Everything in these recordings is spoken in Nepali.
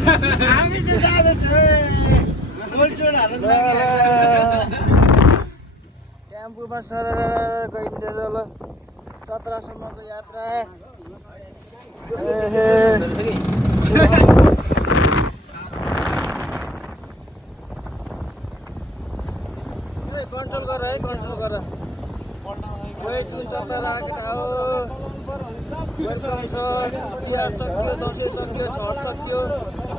हामी चाहिँ जाँदैछौँ टेम्पोमा सर गइदिँदैछ ल चतरासम्मको यात्रा कन्ट्रोल गर है कन्ट्रोल गर चतरा हो वेलकम छ तिहार सक्यो दसैँ सक्यो छठ सक्यो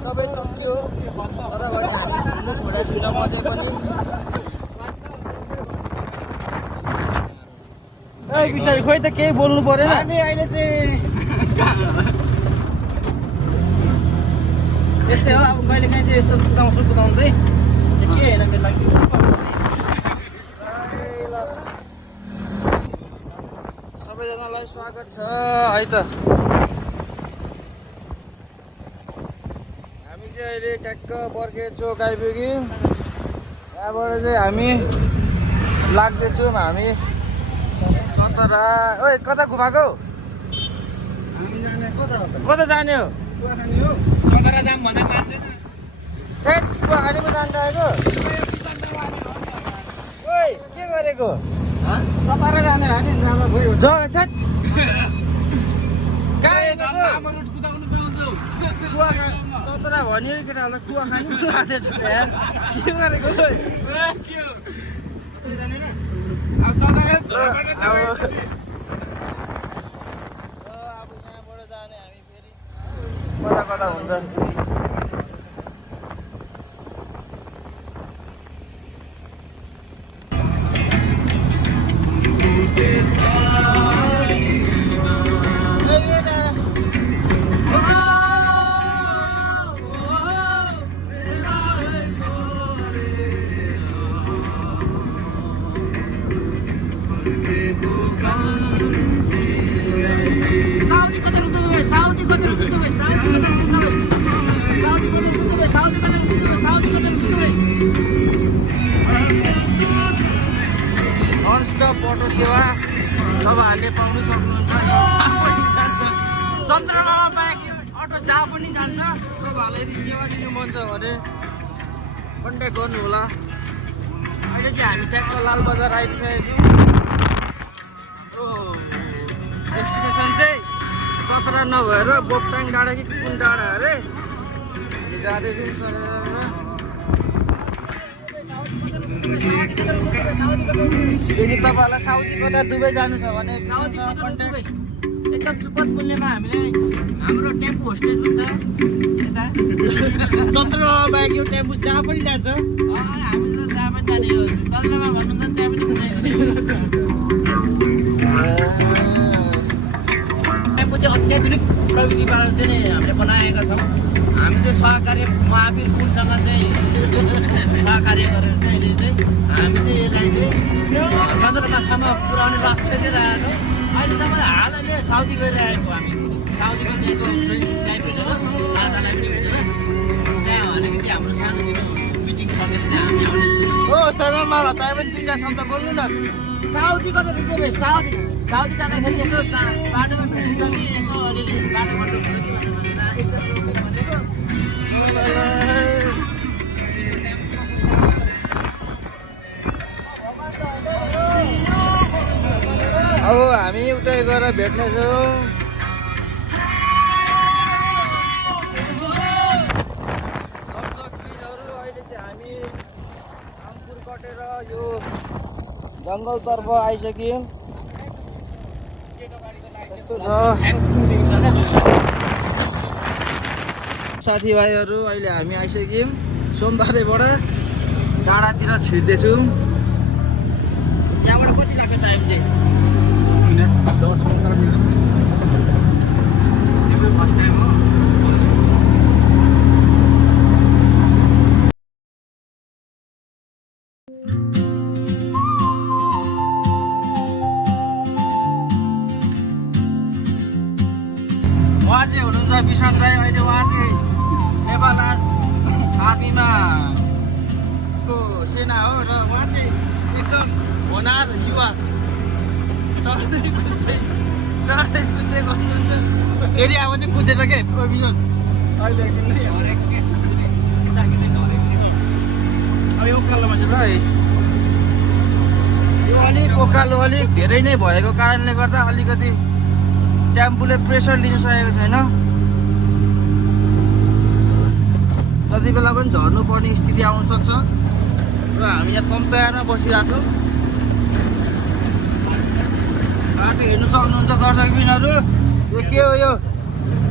सबै सक्यो तर भने हामी घुम्नु छोडेको छैन मझै पनि विषय खोइ त केही बोल्नु परेन हामी अहिले चाहिँ यस्तै हो अब कहिले काहीँ चाहिँ यस्तो कुदाउँदै के होइन मेरो लागि सबैजनालाई स्वागत छ है त हामी चाहिँ अहिले ट्याक्क बर्खे चोक आइपुग्यौँ यहाँबाट चाहिँ हामी लाग्दैछौँ हामी चतरा ओइ कता घुमाएको कता जाने हो चतरा जाम भन्दा मान्दैन ए कुवाखानीमा जानु आएको ओइ के गरेको चतरा जाने भने जाँदा भयो चतरा भन्यो केटाहरूलाई कुवाखानीमा लाँदैछ के गरेको अब यहाँबाट जाने हामी फेरि कता कता हुन्छ ननस्टप अटो सेवा तपाईँहरूले पाउनु सक्नुहुन्छ जहाँ पनि जान्छ चन्द्रमामा बाहेक अटो जहाँ पनि जान्छ तपाईँहरूलाई यदि सेवा लिनु मन छ भने कन्ट्याक्ट गर्नु होला अहिले चाहिँ हामी ट्याक्क लालबजार आइपुगेको छौँ डेस्टिनेसन चाहिँ चतरा नभएर बोपटाङ डाँडा कि कुन डाँडा अरे जाँदैछौँ सर यदि तपाईँहरूलाई साउदी कता दुबई जानु छ भने एकदम सुपथ मूल्यमा हामीले हाम्रो टेम्पो होस्टेज पनि छ यता चन्द्रमा बाहेक यो टेम्पो जहाँ पनि जान्छ हामी त जहाँ पनि जाने हो चन्द्रमा भन्नुहुन्छ त्यहाँ पनि घुमाइदिने टेम्पो चाहिँ अत्याधुनिक प्रविधिबाट चाहिँ हामीले बनाएका छौँ हामी चाहिँ सहकार्य महावीर पुलसँग चाहिँ सहकार्य गरेर चाहिँ अहिले चाहिँ हामी चाहिँ यसलाई चाहिँ चन्द्रमासम्म पुर्याउने लक्ष्य चाहिँ राखेको छौँ अहिलेसम्म हाल अहिले साउदी गइरहेको हामी साउदीको त्यहाँको फ्रेन्ड्सलाई भेटेर दादालाई पनि भेटेर त्यहाँ भनेको चाहिँ हाम्रो सानोतिनो मिटिङ सकेर चाहिँ हामी आउँदैछौँ हो चन्द्रमा तपाईँ पनि दुईवटा शब्द बोल्नु न साउदी कता भित्र भयो साउदी जाँदाखेरि यसो बाटोमा भेटिन्छ कि यसो अलिअलि बाटो बाटो हुन्छ कि भनेको अब हामी उतै गएर भेट्नेछौँ दर्शकबिनहरू अहिले चाहिँ हामी रामपुर कटेर यो जङ्गलतर्फ आइसक्यौँ यस्तो छ साथीभाइहरू अहिले हामी आइसक्यौँ सोमबारेबाट डाँडातिर छिर्दैछौँ यहाँबाट कति लाग्छ टाइम चाहिँ 10-15 मिनट फर्स्ट टाइम हो उहाँ चाहिँ हुनुहुन्छ विशाल राई अहिले उहाँ चाहिँ नेपाल आर्मीमा को सेना हो र उहाँ चाहिँ एकदम होनार युवा चढ्दै कुद्दै गर्नुहुन्छ फेरि अब चाहिँ कुदेर के प्रोभिजन अहिले है। यो अलिक उकालो अलिक धेरै नै भएको कारणले गर्दा अलिकति टेम्पोले प्रेसर लिन सकेको छैन। जति बेला पनि झर्नु पर्ने स्थिति आउन सक्छ र हामी यहाँ तम्तयारमा बसिरहेको छौँ। बाटो हेर्नु सक्नुहुन्छ दर्शकबिनहरू। यो के हो यो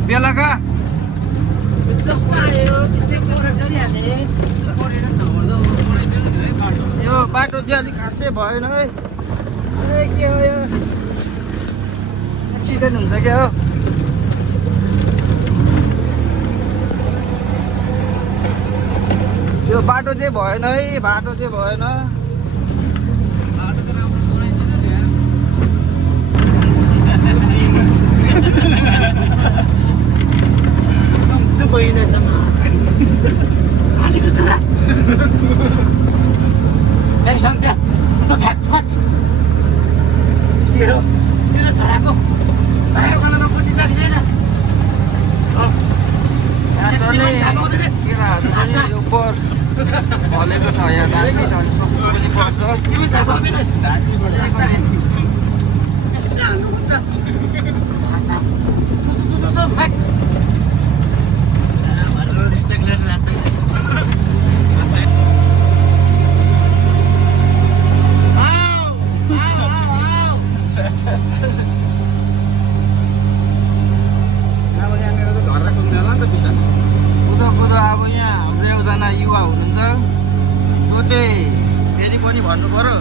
बेलुका यो बाटो चाहिँ अलिक खासै भएन है। के हो यो एक्सिडेन्ट हुन्छ क्या हो। यो बाटो चाहिँ भएन है, बाटो चाहिँ भएन। हलेको छ यहाँ दामी छ, सस्तो पनि पर्छ। कुदो अब यहाँ हाम्रो एकजना युवा हुनुहुन्छ जो चाहिँ फेरि पनि भन्नु पर्यो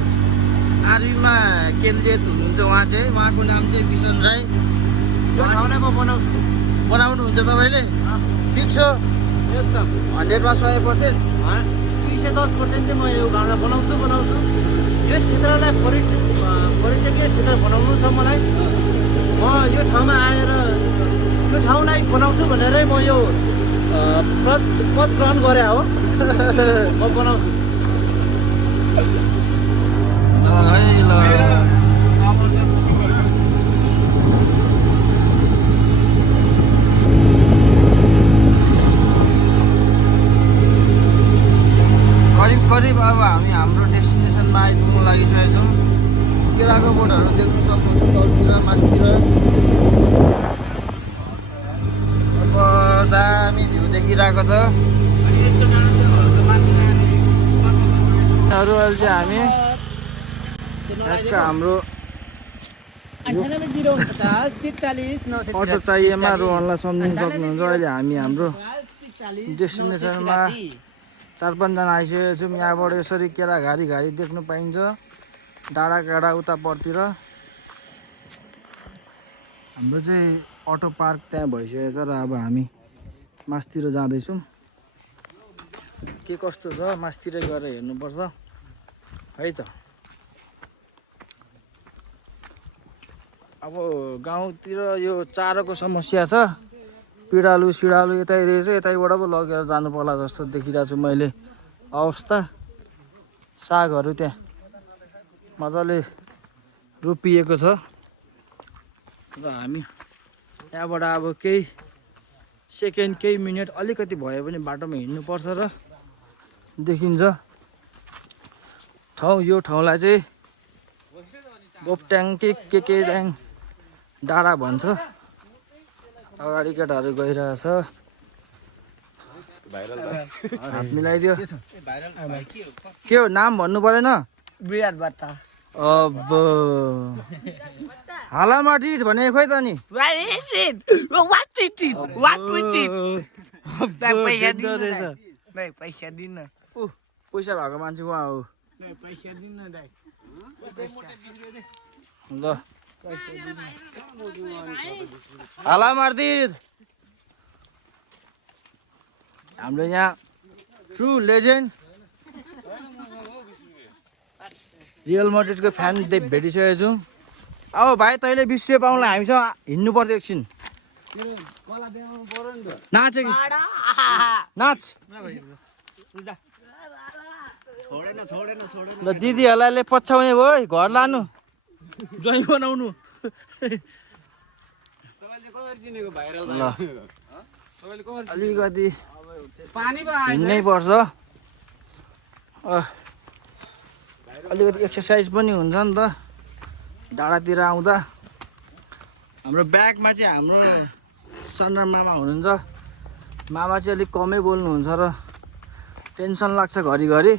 आर्मीमा केन्द्रित हुनुहुन्छ। उहाँ चाहिँ, उहाँको नाम चाहिँ किशन राई। बनाउनुहुन्छ तपाईँले? फिक्स हो एकदम 100मा 100%? 210% चाहिँ म यो गाउँलाई बनाउँछु। यो क्षेत्रलाई पर्यटकीय क्षेत्र बनाउनु छ मलाई। म यो ठाउँमा आएर यो ठाउँलाई बनाउँछु भनेरै म यो पद ग्रहण गरे हो। म बनाउँछु। करिब अब हामी हाम्रो डेस्टिनेसनमा आइपुग्नु लागिसकेको छौँ। केराको बोटहरू देख्न सक्नुहुन्छ तलतिर माथितिर। अब दामी भ्यू देखिरहेको छ। अहिले चाहिँ हामी ठ्याक्क हाम्रो अटो चाहिएमा रोहनलाई सम्झिन सक्नुहुन्छ। अहिले हामी हाम्रो डेस्टिनेसनमा 4-5 जना आइसकेको छौँ। यहाँबाट यसरी केरा घारी देख्नु पाइन्छ डाँडा काँडा उतापट्टि र हाम्रो चाहिँ अटो पार्क त्यहाँ भइसकेको छ र अब हामी मासतिर जाँदैछौँ। के कस्तो छ मासतिर गएर हेर्नुपर्छ है त। अब गाउँतिर यो चारोको समस्या छ। पिँडालु सिँडालु यतै रहेछ, यतैबाट पो लगेर जानु पर्ला जस्तो देखिरहेको छु मैले अवस्था। सागहरू त्यहाँ मजाले रोपिएको छ र हामी यहाँबाट अब केही सेकेन्ड केही मिनट अलिकति भयो भने बाटोमा हिँड्नुपर्छ र देखिन्छ ठाउँ। यो ठाउँलाई चाहिँ बोपट्याङ के ड्याङ डाँडा भन्छ। अगाडि केटाहरू गइरहेछ, हात मिलाइदियो। के हो नाम भन्नु परेन? अब हालामाटी भनेको खोइ त नि। पैसा भएको मान्छे उहाँ हो ल। हालामाटी हाम्रो यहाँ ट्रु लेजेन्ड रियल माड्रिडको फ्यान भेटिसकेको छु। अब भाइ तैँले 20 रुपियाँ पाउनलाई हामीसँग हिँड्नुपर्छ एकछिन। नाच नाच ल। दिदीहरूलाई पछ्याउने भयो है, घर लानु ज्वाइँ बनाउनु। ल अलिकति हिँड्नै पर्छ। अलिकति एक्सर्साइज पनि हुन्छ नि त डाँडातिर आउँदा। हाम्रो ब्याकमा चाहिँ हाम्रो सन्दर मामा हुनुहुन्छ। मामा चाहिँ अलिक कमै बोल्नुहुन्छ र टेन्सन लाग्छ घरिघरि।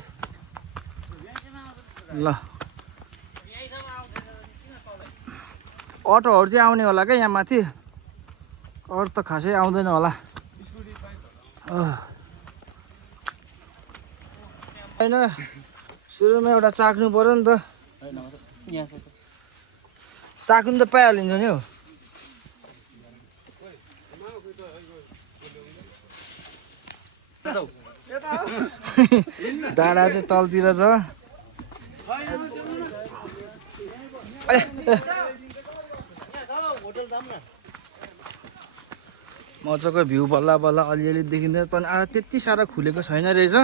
ल अटोहरू चाहिँ आउने होला क्या यहाँ माथि, अरू त खासै आउँदैन होला। होइन सुरुमा एउटा चाख्नु पर्यो नि त, चाख्नु त पाइहालिन्छ नि हौ। डाँडा चाहिँ तलतिर छ। मजाको भ्यू बल्ल बल्ल अलिअलि देखिँदैन, तर आज त्यति साह्रो खुलेको छैन रहेछ।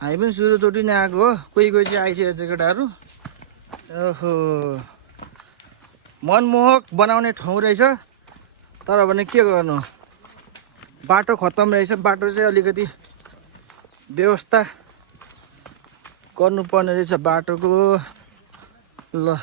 हामी पनि सुरुचोटि नै आएको हो, कोही कोही चाहिँ आइसकेको छ केटाहरू। ओहो मनमोहक बनाउने ठाउँ रहेछ, तर भने के गर्नु, बाटो खत्तम रहेछ। बाटो चाहिँ अलिकति व्यवस्था गर्नुपर्ने रहेछ बाटोको। ल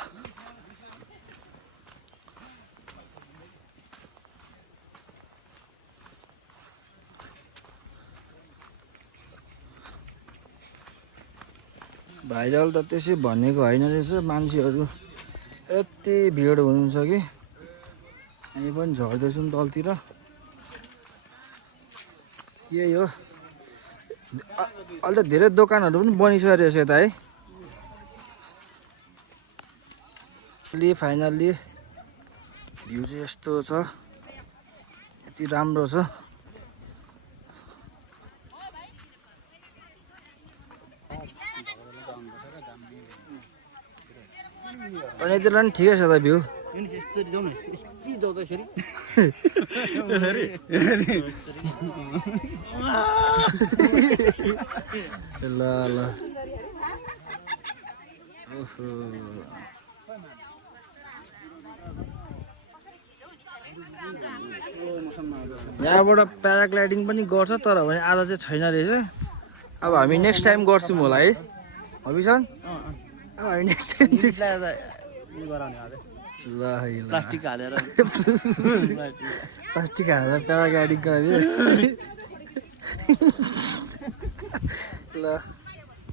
भाइरल त त्यसै भनेको होइन रहेछ, मान्छेहरू यति भिड हुनुहुन्छ कि हामी पनि झर्दैछौँ तलतिर। यही हो, अहिले त धेरै दोकानहरू पनि बनिसकेको रहेछ यता है। फाइनल्ली भ्यू चाहिँ यस्तो छ, यति राम्रो छ। अनि यति पनि ठिकै छ त भ्यू। ल ल यहाँबाट प्याराग्लाइडिङ पनि गर्छ, तर भने आज चाहिँ छैन रहेछ। अब हामी नेक्स्ट टाइम गर्छौँ होला है हबिसन। अब हामी नेक्स्ट टाइम प्लास्टिक हालेर प्याराग्लाइडिङ गराइदियो। ल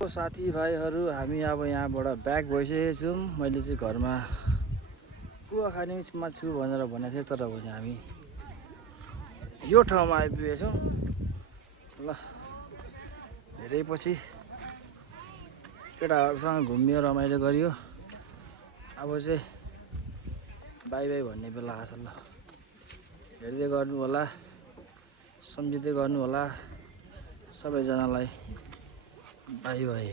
साथीभाइहरू हामी अब यहाँबाट ब्याक भइसकेको छौँ। मैले चाहिँ घरमा कुवाखानीमा छु भनेर भनेको थिएँ, तर भने हामी यो ठाउँमा आइपुगेछौँ। ल धेरै पछि केटाहरूसँग घुमियो, रमाइलो गरियो। अब चाहिँ बाई बाई भन्ने बेला आएको छ। ल हेर्दै गर्नु होला, सम्झिँदै गर्नु होला सबैजनालाई। By by.